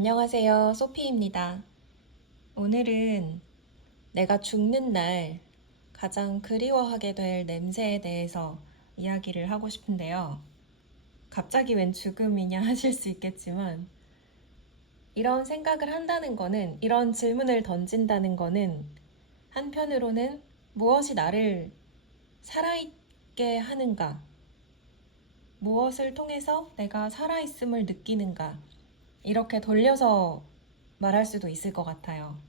안녕하세요. 소피입니다. 오늘은 내가 죽는 날 가장 그리워하게 될 냄새에 대해서 이야기를 하고 싶은데요. 갑자기 웬 죽음이냐 하실 수 있겠지만, 이런 생각을 한다는 거는, 이런 질문을 던진다는 거는, 한편으로는 무엇이 나를 살아있게 하는가, 무엇을 통해서 내가 살아있음을 느끼는가, 이렇게 돌려서 말할 수도 있을 것 같아요.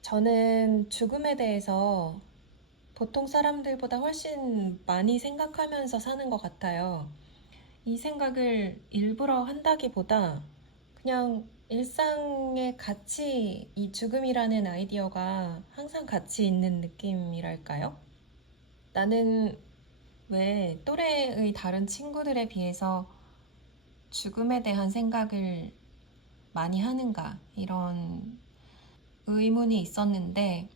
저는 죽음에 대해서 보통 사람들보다 훨씬 많이 생각하면서 사는 것 같아요. 이 생각을 일부러 한다기보다 그냥 일상에 같이 이 죽음이라는 아이디어가 항상 같이 있는 느낌이랄까요? 나는 왜 또래의 다른 친구들에 비해서 죽음에 대한 생각을 많이 하는가 이런 의문이 있었는데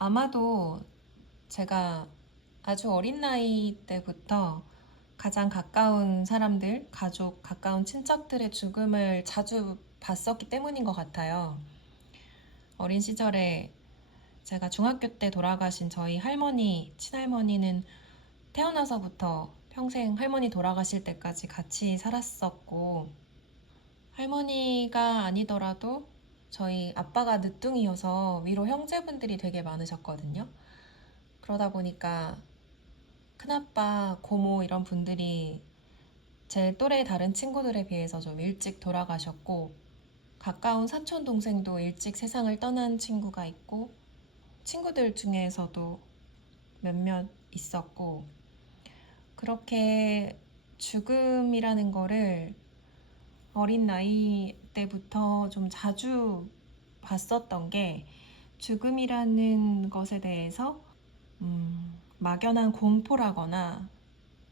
아마도 제가 아주 어린 나이 때부터 가장 가까운 사람들, 가족, 가까운 친척들의 죽음을 자주 봤었기 때문인 것 같아요. 어린 시절에 제가 중학교 때 돌아가신 저희 할머니, 친할머니는 태어나서부터 평생 할머니 돌아가실 때까지 같이 살았었고, 할머니가 아니더라도 저희 아빠가 늦둥이여서 위로 형제분들이 되게 많으셨거든요. 그러다 보니까 큰아빠, 고모 이런 분들이 제 또래 다른 친구들에 비해서 좀 일찍 돌아가셨고, 가까운 사촌 동생도 일찍 세상을 떠난 친구가 있고, 친구들 중에서도 몇몇 있었고, 그렇게 죽음이라는 거를 어린 나이 때부터 좀 자주 봤었던 게 죽음이라는 것에 대해서 막연한 공포라거나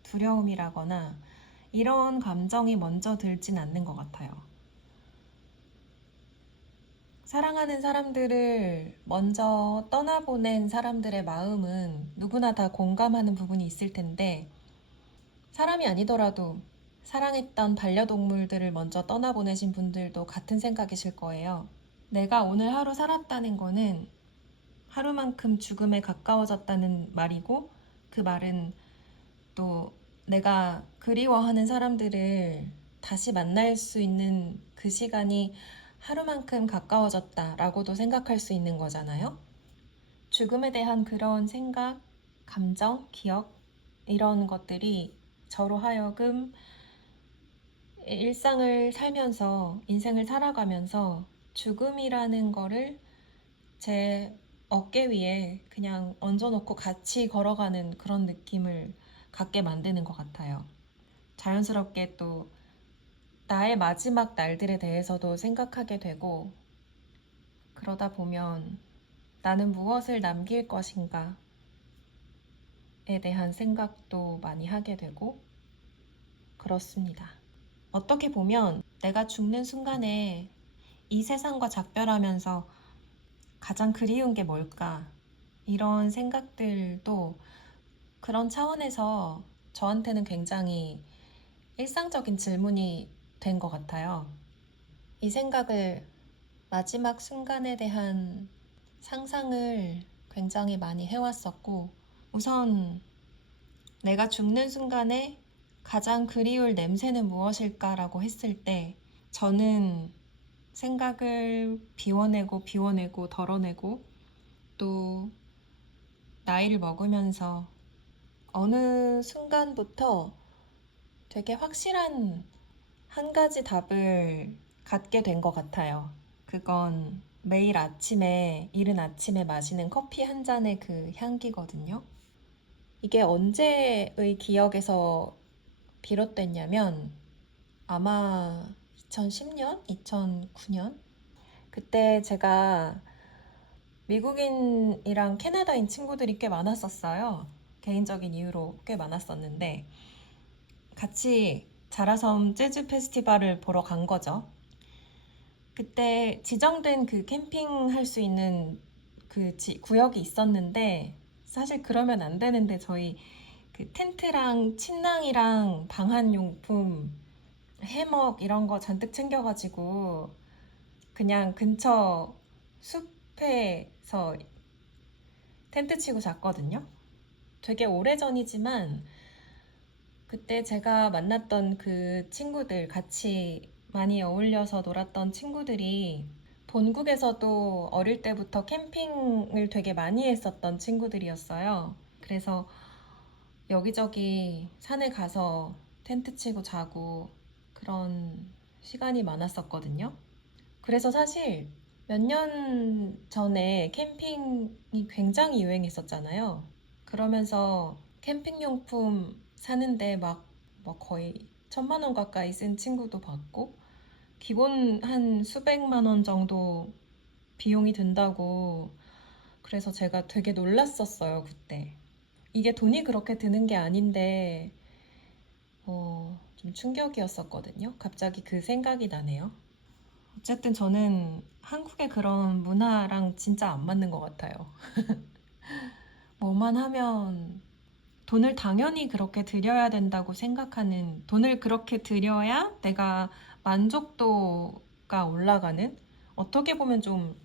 두려움이라거나 이런 감정이 먼저 들진 않는 것 같아요. 사랑하는 사람들을 먼저 떠나보낸 사람들의 마음은 누구나 다 공감하는 부분이 있을 텐데, 사람이 아니더라도 사랑했던 반려동물들을 먼저 떠나보내신 분들도 같은 생각이실 거예요. 내가 오늘 하루 살았다는 거는 하루만큼 죽음에 가까워졌다는 말이고, 그 말은 또 내가 그리워하는 사람들을 다시 만날 수 있는 그 시간이 하루만큼 가까워졌다라고도 생각할 수 있는 거잖아요. 죽음에 대한 그런 생각, 감정, 기억, 이런 것들이 저로 하여금 일상을 살면서, 인생을 살아가면서 죽음이라는 거를 제 어깨 위에 그냥 얹어놓고 같이 걸어가는 그런 느낌을 갖게 만드는 것 같아요. 자연스럽게 또 나의 마지막 날들에 대해서도 생각하게 되고, 그러다 보면 나는 무엇을 남길 것인가에 대한 생각도 많이 하게 되고, 그렇습니다. 어떻게 보면 내가 죽는 순간에 이 세상과 작별하면서 가장 그리운 게 뭘까? 이런 생각들도 그런 차원에서 저한테는 굉장히 일상적인 질문이 된 것 같아요. 이 생각을 마지막 순간에 대한 상상을 굉장히 많이 해왔었고, 우선 내가 죽는 순간에 가장 그리울 냄새는 무엇일까라고 했을 때 저는 생각을 비워내고 덜어내고 또 나이를 먹으면서 어느 순간부터 되게 확실한 한 가지 답을 갖게 된 것 같아요. 그건 매일 아침에, 이른 아침에 마시는 커피 한 잔의 그 향기거든요. 이게 언제의 기억에서 비롯됐냐면 아마 2010년? 2009년? 그때 제가 미국인이랑 캐나다인 친구들이 꽤 많았었어요. 개인적인 이유로 꽤 많았었는데 같이 자라섬 재즈 페스티벌을 보러 간 거죠. 그때 지정된 그 캠핑할 수 있는 그 구역이 있었는데 사실 그러면 안 되는데 저희 그 텐트랑 침낭이랑 방한용품, 해먹 이런 거 잔뜩 챙겨가지고 그냥 근처 숲에서 텐트 치고 잤거든요. 되게 오래전이지만 그때 제가 만났던 그 친구들, 같이 많이 어울려서 놀았던 친구들이 본국에서도 어릴 때부터 캠핑을 되게 많이 했었던 친구들이었어요. 그래서 여기저기 산에 가서 텐트 치고 자고 그런 시간이 많았었거든요. 그래서 사실 몇 년 전에 캠핑이 굉장히 유행했었잖아요. 그러면서 캠핑용품 사는데 막 거의 1,000만 원 가까이 쓴 친구도 봤고, 기본 한 수백만 원 정도 비용이 든다고. 그래서 제가 되게 놀랐었어요, 그때. 이게 돈이 그렇게 드는 게 아닌데, 좀 충격이었었거든요. 갑자기 그 생각이 나네요. 어쨌든 저는 한국의 그런 문화랑 진짜 안 맞는 것 같아요. 뭐만 하면 돈을 당연히 그렇게 들여야 된다고 생각하는, 돈을 그렇게 들여야 내가 만족도가 올라가는, 어떻게 보면 좀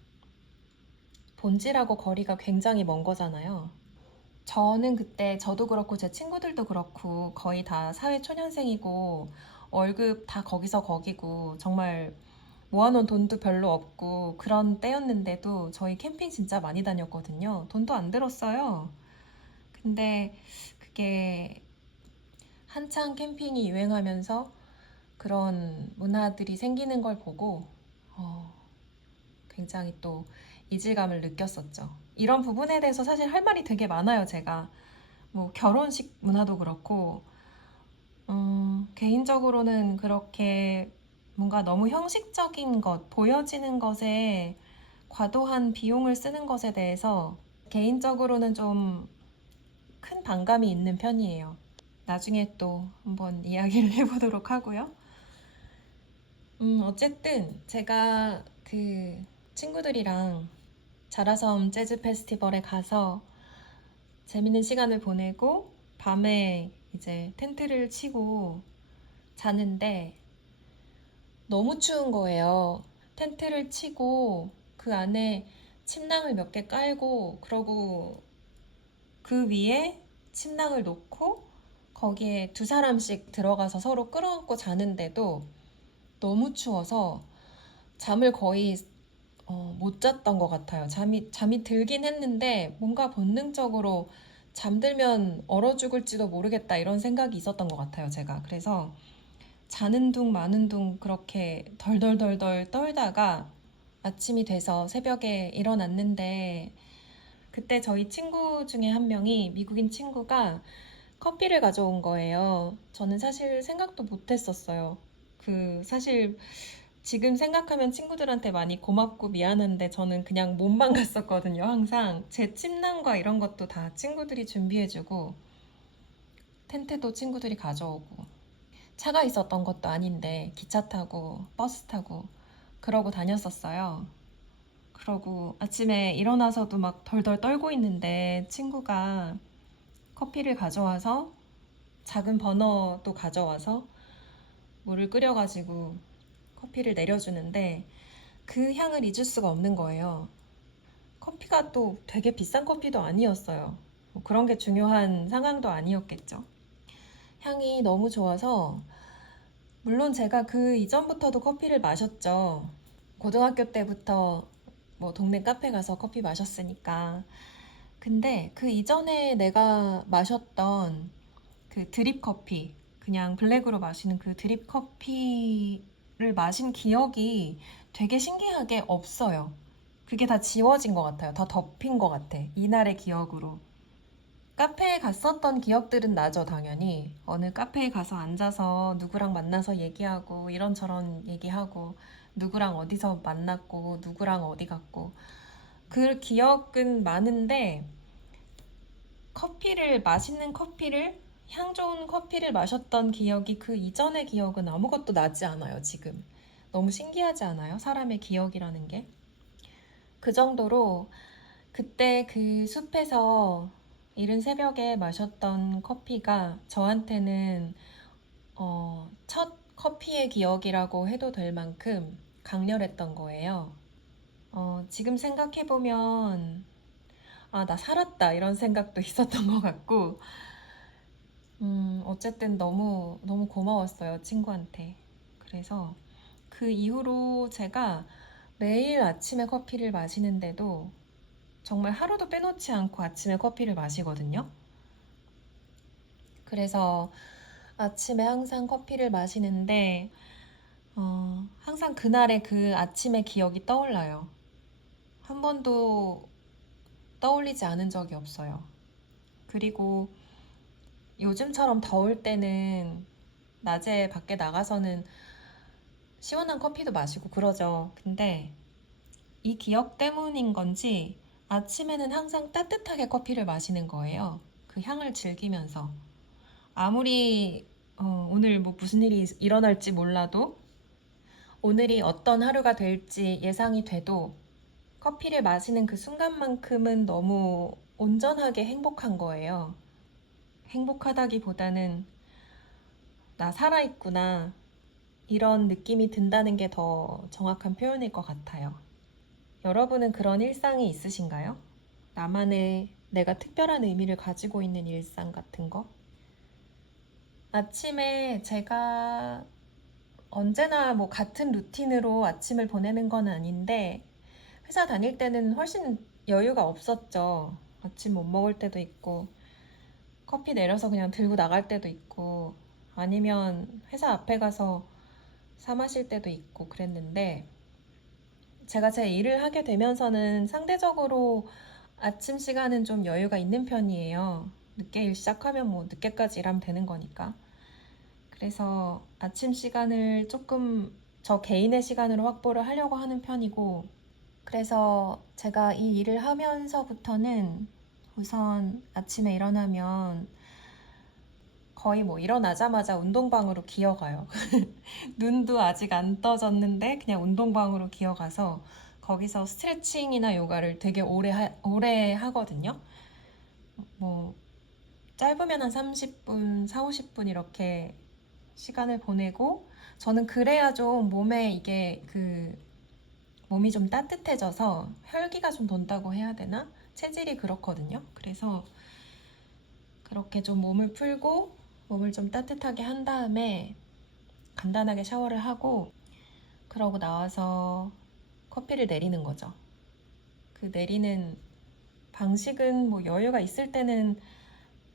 본질하고 거리가 굉장히 먼 거잖아요. 저는 그때 저도 그렇고 제 친구들도 그렇고 거의 다 사회초년생이고 월급 다 거기서 거기고 정말 모아놓은 돈도 별로 없고 그런 때였는데도 저희 캠핑 진짜 많이 다녔거든요. 돈도 안 들었어요. 근데 그게 한창 캠핑이 유행하면서 그런 문화들이 생기는 걸 보고 어, 굉장히 또 이질감을 느꼈었죠. 이런 부분에 대해서 사실 할 말이 되게 많아요, 제가. 뭐 결혼식 문화도 그렇고 개인적으로는 그렇게 뭔가 너무 형식적인 것, 보여지는 것에 과도한 비용을 쓰는 것에 대해서 개인적으로는 좀 큰 반감이 있는 편이에요. 나중에 또 한번 이야기를 해보도록 하고요. 어쨌든 제가 그 친구들이랑 자라섬 재즈 페스티벌에 가서 재밌는 시간을 보내고 밤에 이제 텐트를 치고 자는데 너무 추운 거예요. 텐트를 치고 그 안에 침낭을 몇 개 깔고 그러고 그 위에 침낭을 놓고 거기에 두 사람씩 들어가서 서로 끌어안고 자는데도 너무 추워서 잠을 거의 못 잤던 것 같아요. 잠이 들긴 했는데 뭔가 본능적으로 잠들면 얼어 죽을지도 모르겠다 이런 생각이 있었던 것 같아요, 제가. 그래서 자는 둥 마는 둥 그렇게 덜덜덜덜 떨다가 아침이 돼서 새벽에 일어났는데 그때 저희 친구 중에 한 명이 미국인 친구가 커피를 가져온 거예요. 저는 사실 생각도 못 했었어요. 사실 지금 생각하면 친구들한테 많이 고맙고 미안한데 저는 그냥 몸만 갔었거든요, 항상. 제 침낭과 이런 것도 다 친구들이 준비해주고, 텐트도 친구들이 가져오고, 차가 있었던 것도 아닌데, 기차 타고, 버스 타고, 그러고 다녔었어요. 그러고 아침에 일어나서도 막 덜덜 떨고 있는데, 친구가 커피를 가져와서, 작은 버너도 가져와서, 물을 끓여가지고 커피를 내려주는데, 그 향을 잊을 수가 없는 거예요. 커피가 또 되게 비싼 커피도 아니었어요. 뭐 그런 게 중요한 상황도 아니었겠죠. 향이 너무 좋아서, 물론 제가 그 이전부터도 커피를 마셨죠. 고등학교 때부터 뭐 동네 카페 가서 커피 마셨으니까. 근데 그 이전에 내가 마셨던 그 드립 커피, 그냥 블랙으로 마시는 그 드립 커피를 마신 기억이 되게 신기하게 없어요. 그게 다 지워진 것 같아요. 다 덮인 것 같아. 이날의 기억으로. 카페에 갔었던 기억들은 나죠, 당연히. 어느 카페에 가서 앉아서 누구랑 만나서 얘기하고, 이런저런 얘기하고, 누구랑 어디서 만났고, 누구랑 어디 갔고. 그 기억은 많은데, 맛있는 커피를, 향 좋은 커피를 마셨던 기억이 그 이전의 기억은 아무것도 나지 않아요, 지금. 너무 신기하지 않아요? 사람의 기억이라는 게. 그 정도로 그때 그 숲에서 이른 새벽에 마셨던 커피가 저한테는 첫 커피의 기억이라고 해도 될 만큼 강렬했던 거예요. 지금 생각해보면, 아, 나 살았다, 이런 생각도 있었던 것 같고, 어쨌든 너무, 너무 고마웠어요, 친구한테. 그래서 그 이후로 제가 매일 아침에 커피를 마시는데도 정말 하루도 빼놓지 않고 아침에 커피를 마시거든요. 그래서 아침에 항상 커피를 마시는데, 항상 그날의 그 아침의 기억이 떠올라요. 한 번도 떠올리지 않은 적이 없어요. 그리고 요즘처럼 더울 때는 낮에 밖에 나가서는 시원한 커피도 마시고 그러죠. 근데 이 기억 때문인 건지 아침에는 항상 따뜻하게 커피를 마시는 거예요. 그 향을 즐기면서. 아무리 오늘 뭐 무슨 일이 일어날지 몰라도 오늘이 어떤 하루가 될지 예상이 돼도 커피를 마시는 그 순간만큼은 너무 온전하게 행복한 거예요. 행복하다기보다는 나 살아있구나. 이런 느낌이 든다는 게 더 정확한 표현일 것 같아요. 여러분은 그런 일상이 있으신가요? 나만의 내가 특별한 의미를 가지고 있는 일상 같은 거? 아침에 제가 언제나 뭐 같은 루틴으로 아침을 보내는 건 아닌데 회사 다닐 때는 훨씬 여유가 없었죠. 아침 못 먹을 때도 있고 커피 내려서 그냥 들고 나갈 때도 있고 아니면 회사 앞에 가서 사 마실 때도 있고 그랬는데 제가 제 일을 하게 되면서는 상대적으로 아침 시간은 좀 여유가 있는 편이에요. 늦게 일 시작하면 뭐 늦게까지 일하면 되는 거니까. 그래서 아침 시간을 조금 저 개인의 시간으로 확보를 하려고 하는 편이고, 그래서 제가 이 일을 하면서부터는 우선 아침에 일어나면 거의 뭐 일어나자마자 운동방으로 기어가요. 눈도 아직 안 떠졌는데 그냥 운동방으로 기어가서 거기서 스트레칭이나 요가를 되게 오래 하거든요. 뭐 짧으면 한 30분, 4, 50분 이렇게 시간을 보내고 저는 그래야 좀 몸에 이게 몸이 좀 따뜻해져서 혈기가 좀 돈다고 해야 되나? 체질이 그렇거든요. 그래서 그렇게 좀 몸을 풀고 몸을 좀 따뜻하게 한 다음에 간단하게 샤워를 하고 그러고 나와서 커피를 내리는 거죠. 그 내리는 방식은 뭐 여유가 있을 때는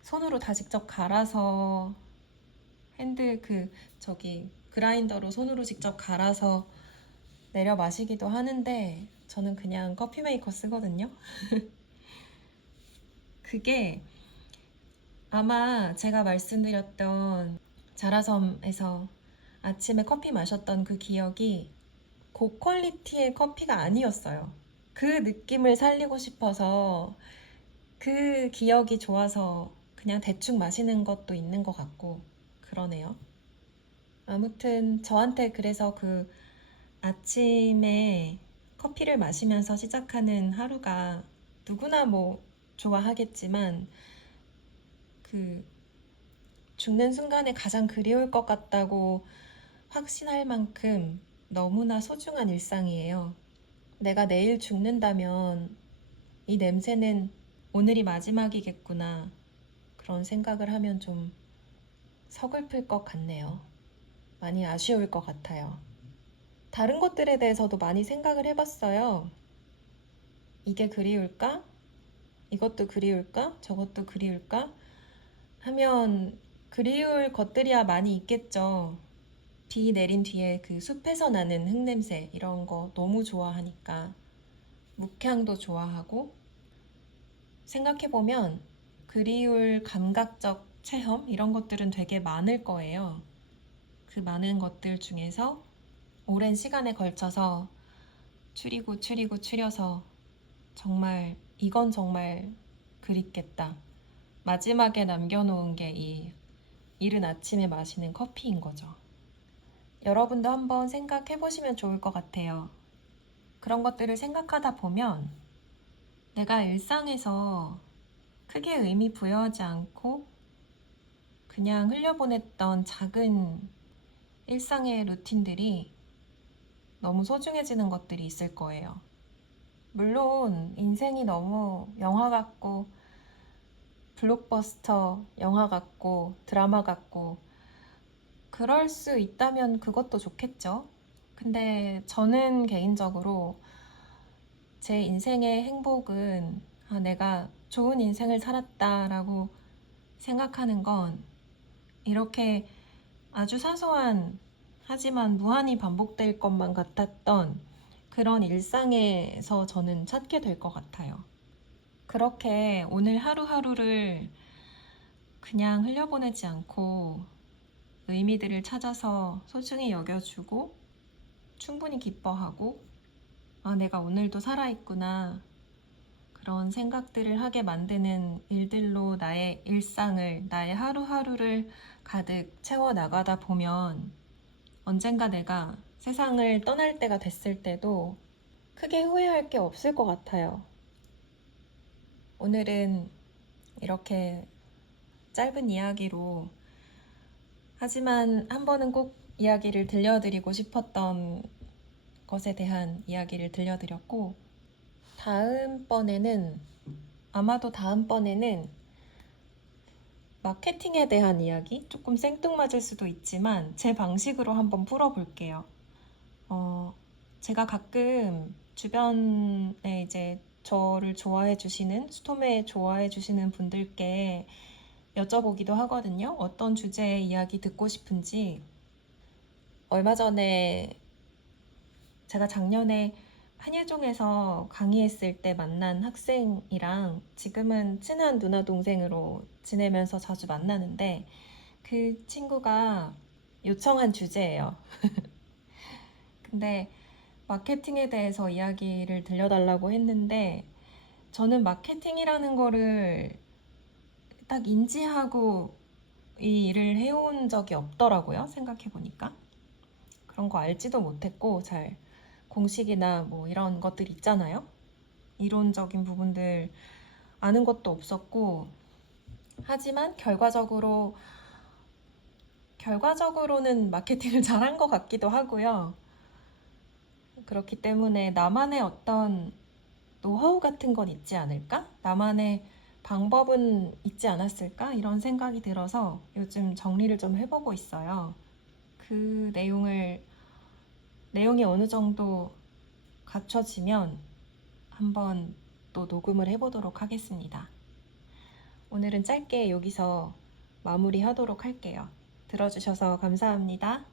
손으로 다 직접 갈아서 그라인더로 손으로 직접 갈아서 내려 마시기도 하는데 저는 그냥 커피 메이커 쓰거든요. 그게 아마 제가 말씀드렸던 자라섬에서 아침에 커피 마셨던 그 기억이 고퀄리티의 커피가 아니었어요. 그 느낌을 살리고 싶어서 그 기억이 좋아서 그냥 대충 마시는 것도 있는 것 같고 그러네요. 아무튼 저한테 그래서 그 아침에 커피를 마시면서 시작하는 하루가 누구나 뭐 좋아하겠지만 그 죽는 순간에 가장 그리울 것 같다고 확신할 만큼 너무나 소중한 일상이에요. 내가 내일 죽는다면 이 냄새는 오늘이 마지막이겠구나. 그런 생각을 하면 좀 서글플 것 같네요. 많이 아쉬울 것 같아요. 다른 것들에 대해서도 많이 생각을 해봤어요. 이게 그리울까? 이것도 그리울까? 저것도 그리울까? 하면 그리울 것들이야 많이 있겠죠. 비 내린 뒤에 그 숲에서 나는 흙냄새 이런 거 너무 좋아하니까 묵향도 좋아하고 생각해보면 그리울 감각적 체험 이런 것들은 되게 많을 거예요. 그 많은 것들 중에서 오랜 시간에 걸쳐서 추려서 정말 이건 정말 그립겠다. 마지막에 남겨놓은 게 이 이른 아침에 마시는 커피인 거죠. 여러분도 한번 생각해 보시면 좋을 것 같아요. 그런 것들을 생각하다 보면 내가 일상에서 크게 의미 부여하지 않고 그냥 흘려보냈던 작은 일상의 루틴들이 너무 소중해지는 것들이 있을 거예요. 물론 인생이 너무 영화 같고 블록버스터 영화 같고 드라마 같고 그럴 수 있다면 그것도 좋겠죠. 근데 저는 개인적으로 제 인생의 행복은 내가 좋은 인생을 살았다라고 생각하는 건 이렇게 아주 사소한 하지만 무한히 반복될 것만 같았던 그런 일상에서 저는 찾게 될 것 같아요. 그렇게 오늘 하루하루를 그냥 흘려보내지 않고 의미들을 찾아서 소중히 여겨주고 충분히 기뻐하고 내가 오늘도 살아있구나. 그런 생각들을 하게 만드는 일들로 나의 일상을, 나의 하루하루를 가득 채워나가다 보면 언젠가 내가 세상을 떠날 때가 됐을 때도 크게 후회할 게 없을 것 같아요. 오늘은 이렇게 짧은 이야기로 하지만 한 번은 꼭 이야기를 들려드리고 싶었던 것에 대한 이야기를 들려드렸고 아마도 다음번에는 마케팅에 대한 이야기? 조금 생뚱맞을 수도 있지만 제 방식으로 한번 풀어볼게요. 제가 가끔 주변에 이제 저를 좋아해 주시는, 스토메 좋아해 주시는 분들께 여쭤보기도 하거든요. 어떤 주제의 이야기 듣고 싶은지. 얼마 전에 제가 작년에 한예종에서 강의했을 때 만난 학생이랑 지금은 친한 누나 동생으로 지내면서 자주 만나는데 그 친구가 요청한 주제예요. 근데 마케팅에 대해서 이야기를 들려달라고 했는데 저는 마케팅이라는 거를 딱 인지하고 이 일을 해온 적이 없더라고요. 생각해보니까. 그런 거 알지도 못했고 잘 공식이나 뭐 이런 것들 있잖아요. 이론적인 부분들 아는 것도 없었고 하지만 결과적으로는 마케팅을 잘한 것 같기도 하고요. 그렇기 때문에 나만의 어떤 노하우 같은 건 있지 않을까? 나만의 방법은 있지 않았을까? 이런 생각이 들어서 요즘 정리를 좀 해보고 있어요. 그 내용이 어느 정도 갖춰지면 한번 또 녹음을 해보도록 하겠습니다. 오늘은 짧게 여기서 마무리하도록 할게요. 들어주셔서 감사합니다.